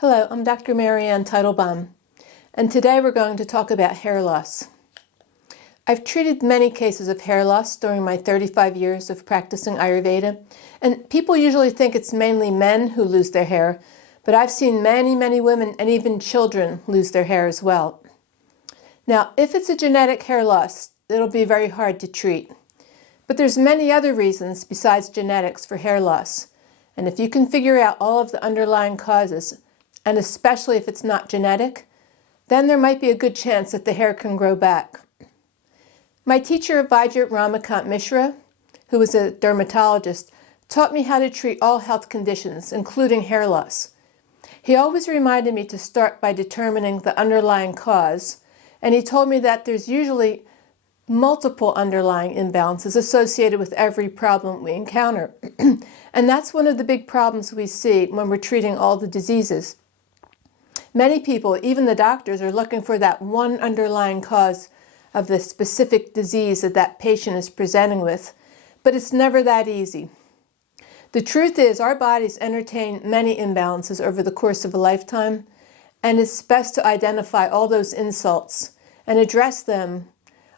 Hello, I'm Dr. Marianne Teitelbaum, and today we're going to talk about hair loss. I've treated many cases of hair loss during my 35 years of practicing Ayurveda, and people usually think it's mainly men who lose their hair, but I've seen many women and even children lose their hair as well. Now, if it's a genetic hair loss, it'll be very hard to treat. But there's many other reasons besides genetics for hair loss, and if you can figure out all of the underlying causes, and especially if it's not genetic, then there might be a good chance that the hair can grow back. My teacher, Vajra Ramakant Mishra, who was a dermatologist, taught me how to treat all health conditions, including hair loss. He always reminded me to start by determining the underlying cause, and he told me that there's usually multiple underlying imbalances associated with every problem we encounter. And that's one of the big problems we see when we're treating all the diseases. Many people, even the doctors, are looking for that one underlying cause of the specific disease that that patient is presenting with, but it's never that easy. The truth is, our bodies entertain many imbalances over the course of a lifetime, and it's best to identify all those insults and address them.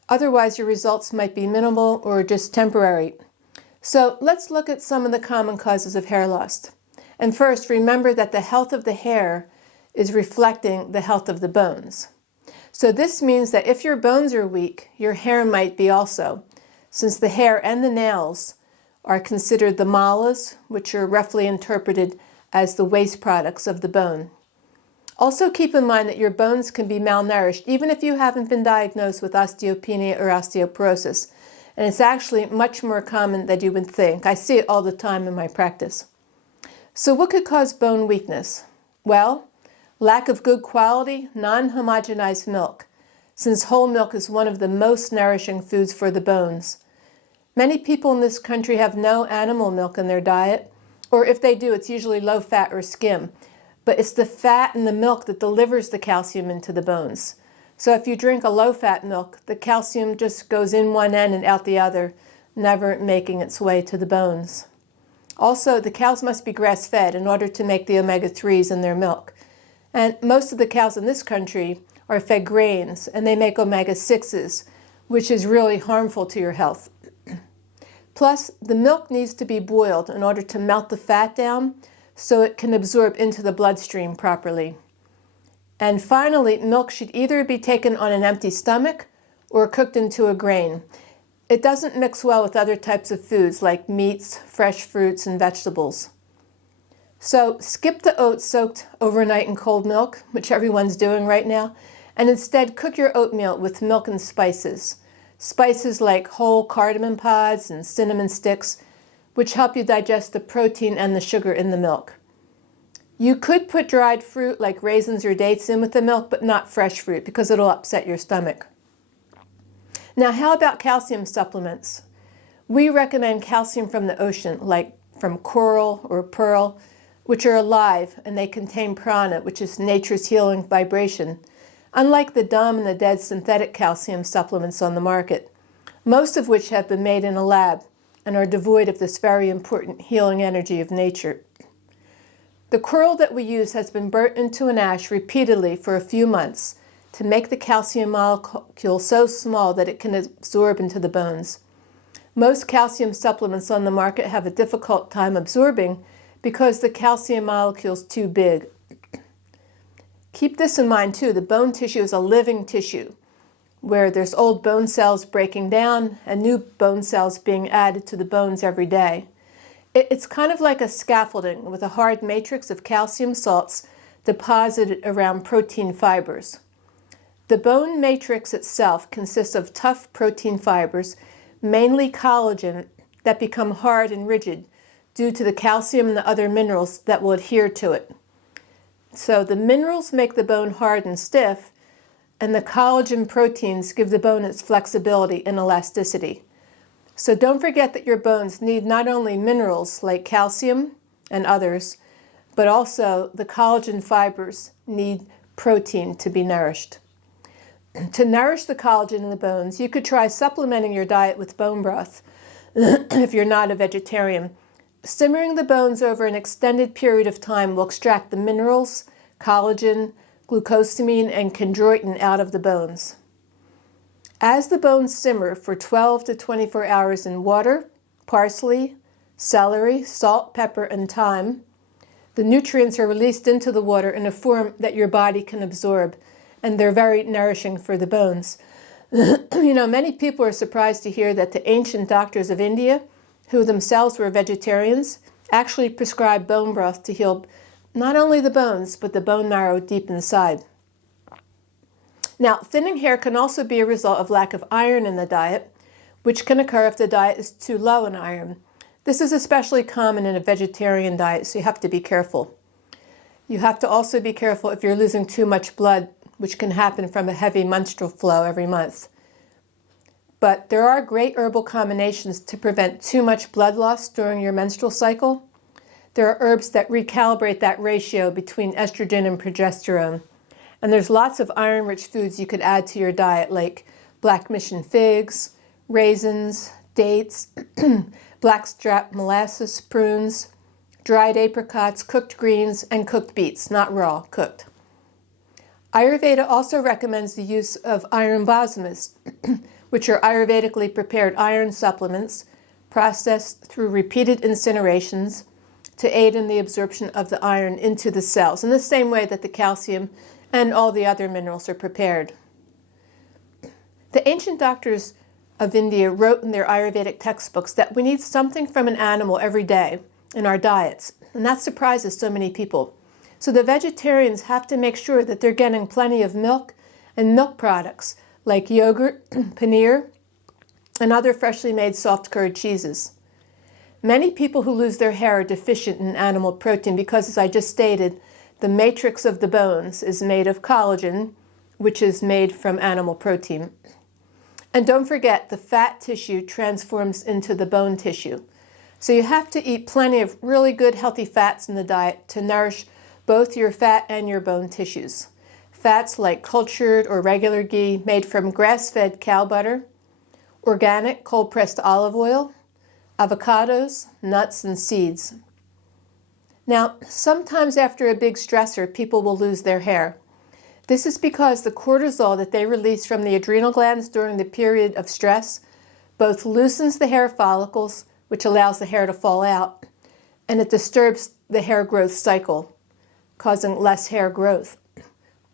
Otherwise, your results might be minimal or just temporary. So let's look at some of the common causes of hair loss. And first, remember that the health of the hair is reflecting the health of the bones. So this means that if your bones are weak, your hair might be also, since the hair and the nails are considered the malas, which are roughly interpreted as the waste products of the bone. Also keep in mind that your bones can be malnourished even if you haven't been diagnosed with osteopenia or osteoporosis. And it's actually much more common than you would think. I see it all the time in my practice. So what could cause bone weakness? Well, lack of good quality, non-homogenized milk, since whole milk is one of the most nourishing foods for the bones. Many people in this country have no animal milk in their diet, or if they do, it's usually low fat or skim. But it's the fat in the milk that delivers the calcium into the bones. So if you drink a low-fat milk, the calcium just goes in one end and out the other, never making its way to the bones. Also, the cows must be grass-fed in order to make the omega-3s in their milk. And most of the cows in this country are fed grains, and they make omega-6s, which is really harmful to your health. Plus, the milk needs to be boiled in order to melt the fat down so it can absorb into the bloodstream properly. And finally, milk should either be taken on an empty stomach or cooked into a grain. It doesn't mix well with other types of foods like meats, fresh fruits, and vegetables. So skip the oats soaked overnight in cold milk, which everyone's doing right now, and instead cook your oatmeal with milk and spices. Spices like whole cardamom pods and cinnamon sticks, which help you digest the protein and the sugar in the milk. You could put dried fruit like raisins or dates in with the milk, but not fresh fruit because it'll upset your stomach. Now, how about calcium supplements? We recommend calcium from the ocean, like from coral or pearl, which are alive and they contain prana, which is nature's healing vibration, unlike the dumb and the dead synthetic calcium supplements on the market, most of which have been made in a lab and are devoid of this very important healing energy of nature. The coral that we use has been burnt into an ash repeatedly for a few months to make the calcium molecule so small that it can absorb into the bones. Most calcium supplements on the market have a difficult time absorbing because the calcium molecule is too big. Keep this in mind too, the bone tissue is a living tissue where there's old bone cells breaking down and new bone cells being added to the bones every day. It's kind of like a scaffolding with a hard matrix of calcium salts deposited around protein fibers. The bone matrix itself consists of tough protein fibers, mainly collagen, that become hard and rigid due to the calcium and the other minerals that will adhere to it. So the minerals make the bone hard and stiff, and the collagen proteins give the bone its flexibility and elasticity. So don't forget that your bones need not only minerals like calcium and others, but also the collagen fibers need protein to be nourished. To nourish the collagen in the bones, you could try supplementing your diet with bone broth if you're not a vegetarian. Simmering the bones over an extended period of time will extract the minerals, collagen, glucosamine, and chondroitin out of the bones. As the bones simmer for 12 to 24 hours in water, parsley, celery, salt, pepper, and thyme, the nutrients are released into the water in a form that your body can absorb, and they're very nourishing for the bones. Many people are surprised to hear that the ancient doctors of India, who themselves were vegetarians, actually prescribed bone broth to heal not only the bones, but the bone marrow deep inside. Now, thinning hair can also be a result of lack of iron in the diet, which can occur if the diet is too low in iron. This is especially common in a vegetarian diet, so you have to be careful. You have to also be careful if you're losing too much blood, which can happen from a heavy menstrual flow every month. But there are great herbal combinations to prevent too much blood loss during your menstrual cycle. There are herbs that recalibrate that ratio between estrogen and progesterone. And there's lots of iron-rich foods you could add to your diet, like black mission figs, raisins, dates, blackstrap molasses, prunes, dried apricots, cooked greens, and cooked beets, not raw, cooked. Ayurveda also recommends the use of iron basmas, which are Ayurvedically prepared iron supplements processed through repeated incinerations to aid in the absorption of the iron into the cells, in the same way that the calcium and all the other minerals are prepared. The ancient doctors of India wrote in their Ayurvedic textbooks that we need something from an animal every day in our diets, and that surprises so many people. So the vegetarians have to make sure that they're getting plenty of milk and milk products like yogurt, paneer, and other freshly made soft-cured cheeses. Many people who lose their hair are deficient in animal protein because, as I just stated, the matrix of the bones is made of collagen, which is made from animal protein. And don't forget, the fat tissue transforms into the bone tissue. So you have to eat plenty of really good healthy fats in the diet to nourish both your fat and your bone tissues. Fats like cultured or regular ghee made from grass-fed cow butter, organic cold-pressed olive oil, avocados, nuts, and seeds. Now, sometimes after a big stressor, people will lose their hair. This is because the cortisol that they release from the adrenal glands during the period of stress both loosens the hair follicles, which allows the hair to fall out, and it disturbs the hair growth cycle, causing less hair growth.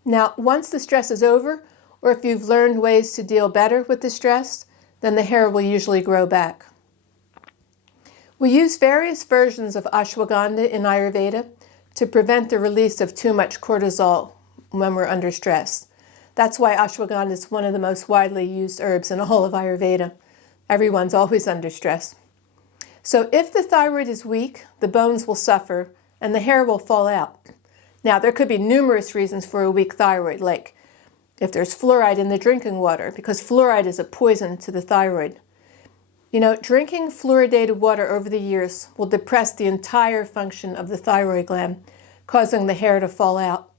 Now, once the stress is over, or if you've learned ways to deal better with the stress, then the hair will usually grow back. We use various versions of ashwagandha in Ayurveda to prevent the release of too much cortisol when we're under stress. That's why ashwagandha is one of the most widely used herbs in the whole of Ayurveda. Everyone's always under stress. So if the thyroid is weak, the bones will suffer and the hair will fall out. Now, there could be numerous reasons for a weak thyroid, like if there's fluoride in the drinking water, because fluoride is a poison to the thyroid. Drinking fluoridated water over the years will depress the entire function of the thyroid gland, causing the hair to fall out.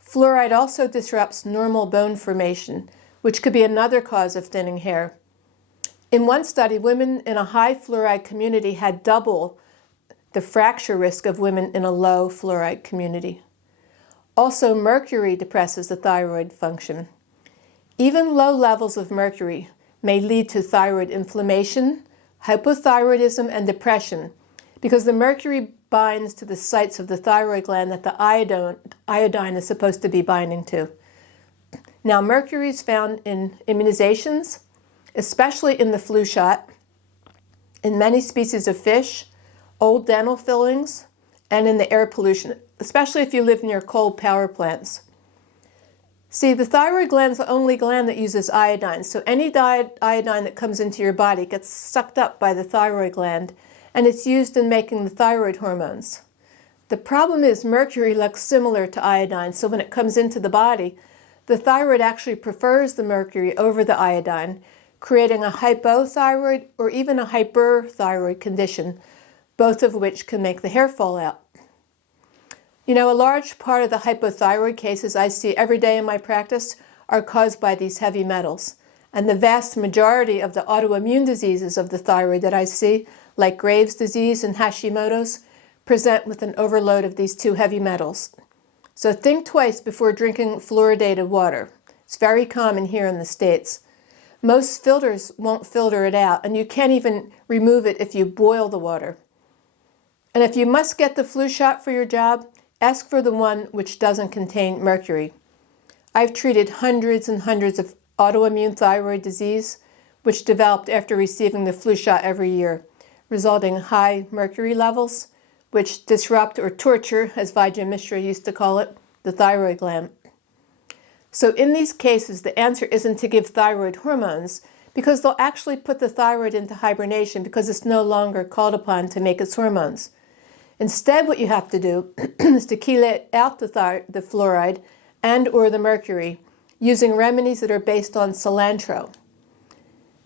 Fluoride also disrupts normal bone formation, which could be another cause of thinning hair. In one study, women in a high fluoride community had double the fracture risk of women in a low fluoride community. Also, mercury depresses the thyroid function. Even low levels of mercury may lead to thyroid inflammation, hypothyroidism, and depression, because the mercury binds to the sites of the thyroid gland that the iodine is supposed to be binding to. Now, mercury is found in immunizations, especially in the flu shot, in many species of fish, old dental fillings, and in the air pollution, especially if you live near coal power plants. See, the thyroid gland is the only gland that uses iodine, so any iodine that comes into your body gets sucked up by the thyroid gland, and it's used in making the thyroid hormones. The problem is mercury looks similar to iodine, so when it comes into the body, the thyroid actually prefers the mercury over the iodine, creating a hypothyroid or even a hyperthyroid condition, both of which can make the hair fall out. A large part of the hypothyroid cases I see every day in my practice are caused by these heavy metals. And the vast majority of the autoimmune diseases of the thyroid that I see, like Graves' disease and Hashimoto's, present with an overload of these two heavy metals. So think twice before drinking fluoridated water. It's very common here in the States. Most filters won't filter it out, and you can't even remove it if you boil the water. And if you must get the flu shot for your job, ask for the one which doesn't contain mercury. I've treated hundreds and hundreds of autoimmune thyroid disease, which developed after receiving the flu shot every year, resulting in high mercury levels, which disrupt or torture, as Vijay Mishra used to call it, the thyroid gland. So in these cases, the answer isn't to give thyroid hormones, because they'll actually put the thyroid into hibernation because it's no longer called upon to make its hormones. Instead, what you have to do is to chelate out the fluoride and or the mercury using remedies that are based on cilantro,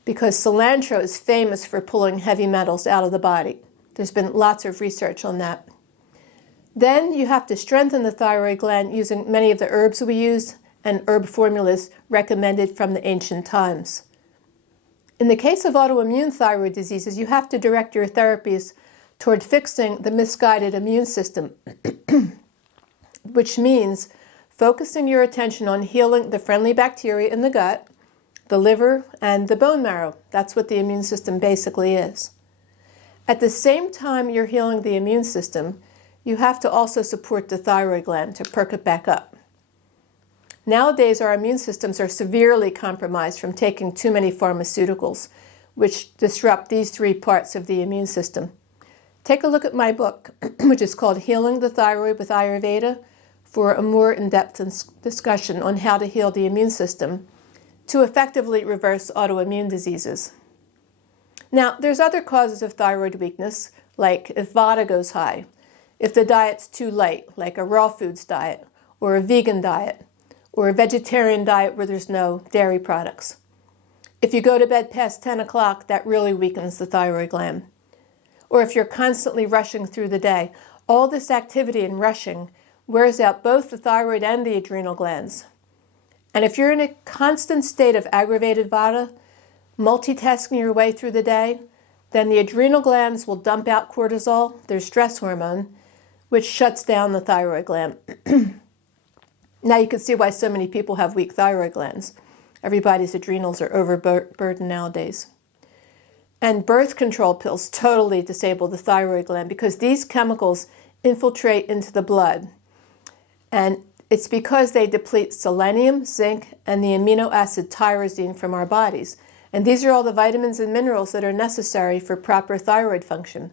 because cilantro is famous for pulling heavy metals out of the body. There's been lots of research on that. Then you have to strengthen the thyroid gland using many of the herbs we use and herb formulas recommended from the ancient times. In the case of autoimmune thyroid diseases, you have to direct your therapies toward fixing the misguided immune system, which means focusing your attention on healing the friendly bacteria in the gut, the liver, and the bone marrow. That's what the immune system basically is. At the same time you're healing the immune system, you have to also support the thyroid gland to perk it back up. Nowadays, our immune systems are severely compromised from taking too many pharmaceuticals, which disrupt these three parts of the immune system. Take a look at my book, which is called Healing the Thyroid with Ayurveda, for a more in-depth discussion on how to heal the immune system to effectively reverse autoimmune diseases. Now, there's other causes of thyroid weakness, like if Vata goes high, if the diet's too light, like a raw foods diet, or a vegan diet, or a vegetarian diet where there's no dairy products. If you go to bed past 10 o'clock, that really weakens the thyroid gland. Or if you're constantly rushing through the day, all this activity and rushing wears out both the thyroid and the adrenal glands. And if you're in a constant state of aggravated Vata, multitasking your way through the day, then the adrenal glands will dump out cortisol, their stress hormone, which shuts down the thyroid gland. Now you can see why so many people have weak thyroid glands. Everybody's adrenals are overburdened nowadays. And birth control pills totally disable the thyroid gland because these chemicals infiltrate into the blood. And it's because they deplete selenium, zinc, and the amino acid tyrosine from our bodies. And these are all the vitamins and minerals that are necessary for proper thyroid function.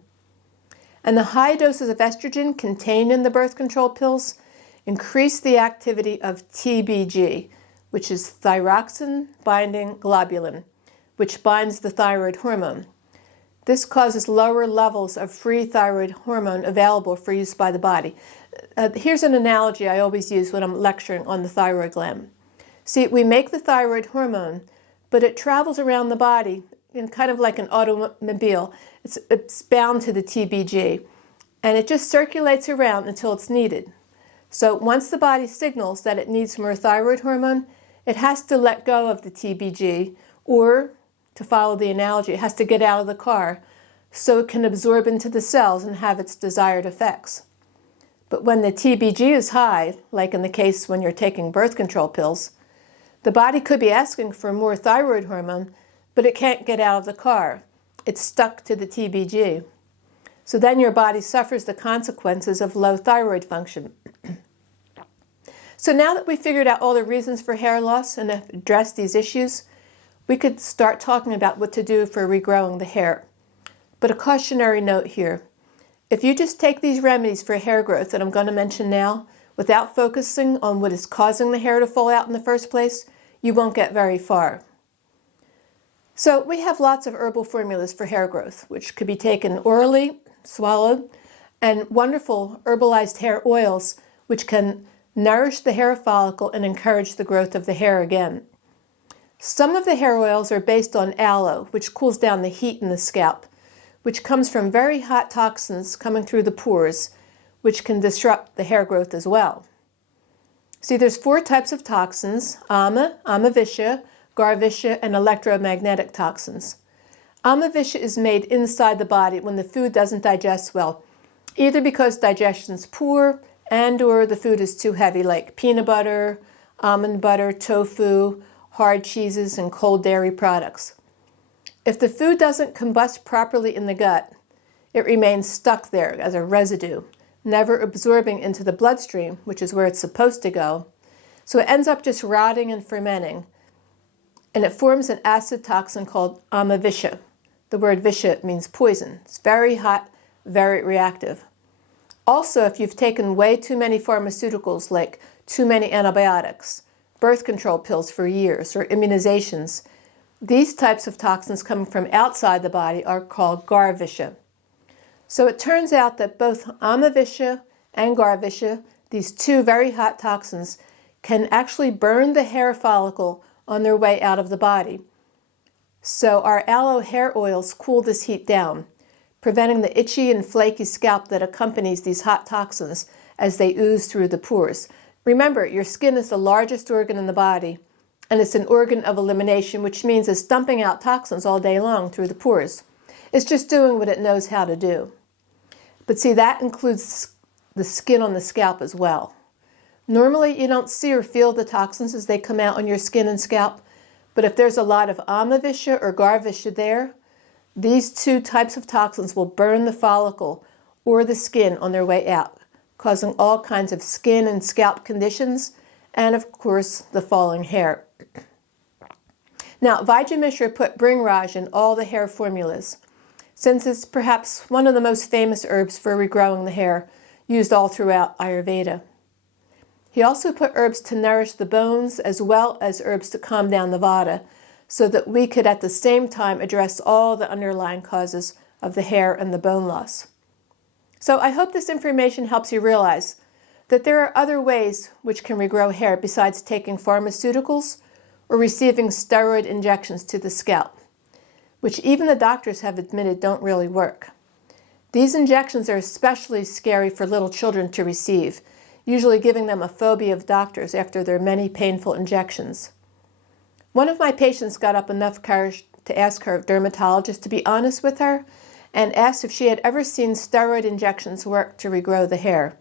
And the high doses of estrogen contained in the birth control pills increase the activity of TBG, which is thyroxine-binding globulin, which binds the thyroid hormone. This causes lower levels of free thyroid hormone available for use by the body. Here's an analogy I always use when I'm lecturing on the thyroid gland. See, we make the thyroid hormone, but it travels around the body in kind of like an automobile. It's bound to the TBG, and it just circulates around until it's needed. So once the body signals that it needs more thyroid hormone, it has to let go of the TBG, or, to follow the analogy, it has to get out of the car so it can absorb into the cells and have its desired effects. But when the TBG is high, like in the case when you're taking birth control pills, the body could be asking for more thyroid hormone, but it can't get out of the car. It's stuck to the TBG. So then your body suffers the consequences of low thyroid function. So now that we figured out all the reasons for hair loss and have addressed these issues, we could start talking about what to do for regrowing the hair. But a cautionary note here. If you just take these remedies for hair growth that I'm going to mention now, without focusing on what is causing the hair to fall out in the first place, you won't get very far. So we have lots of herbal formulas for hair growth, which could be taken orally, swallowed, and wonderful herbalized hair oils, which can nourish the hair follicle and encourage the growth of the hair again. Some of the hair oils are based on aloe, which cools down the heat in the scalp, which comes from very hot toxins coming through the pores, which can disrupt the hair growth as well. See, there's 4 types of toxins: Ama, Amavisha, Garvisha, and electromagnetic toxins. Amavisha is made inside the body when the food doesn't digest well, either because digestion's poor and or the food is too heavy, like peanut butter, almond butter, tofu, hard cheeses, and cold dairy products. If the food doesn't combust properly in the gut, it remains stuck there as a residue, never absorbing into the bloodstream, which is where it's supposed to go. So it ends up just rotting and fermenting, and it forms an acid toxin called amavisha. The word visha means poison. It's very hot, very reactive. Also, if you've taken way too many pharmaceuticals, like too many antibiotics, birth control pills for years, or immunizations, these types of toxins coming from outside the body are called garvisha. So it turns out that both amavisha and garvisha, these two very hot toxins, can actually burn the hair follicle on their way out of the body. So our aloe hair oils cool this heat down, preventing the itchy and flaky scalp that accompanies these hot toxins as they ooze through the pores. Remember, your skin is the largest organ in the body, and it's an organ of elimination, which means it's dumping out toxins all day long through the pores. It's just doing what it knows how to do. But see, that includes the skin on the scalp as well. Normally, you don't see or feel the toxins as they come out on your skin and scalp, but if there's a lot of amavisha or garvisha there, these two types of toxins will burn the follicle or the skin on their way out, causing all kinds of skin and scalp conditions, and of course, the falling hair. Now, Vijay Mishra put Bringraj in all the hair formulas, since it's perhaps one of the most famous herbs for regrowing the hair, used all throughout Ayurveda. He also put herbs to nourish the bones as well as herbs to calm down the Vata, so that we could at the same time address all the underlying causes of the hair and the bone loss. So I hope this information helps you realize that there are other ways which can regrow hair besides taking pharmaceuticals or receiving steroid injections to the scalp, which even the doctors have admitted don't really work. These injections are especially scary for little children to receive, usually giving them a phobia of doctors after their many painful injections. One of my patients got up enough courage to ask her dermatologist to be honest with her and asked if she had ever seen steroid injections work to regrow the hair.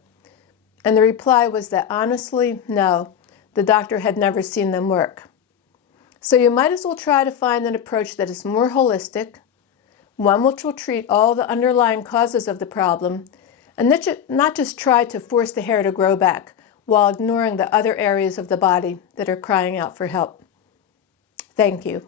And the reply was that honestly, no, the doctor had never seen them work. So you might as well try to find an approach that is more holistic, one which will treat all the underlying causes of the problem, and not just try to force the hair to grow back while ignoring the other areas of the body that are crying out for help. Thank you.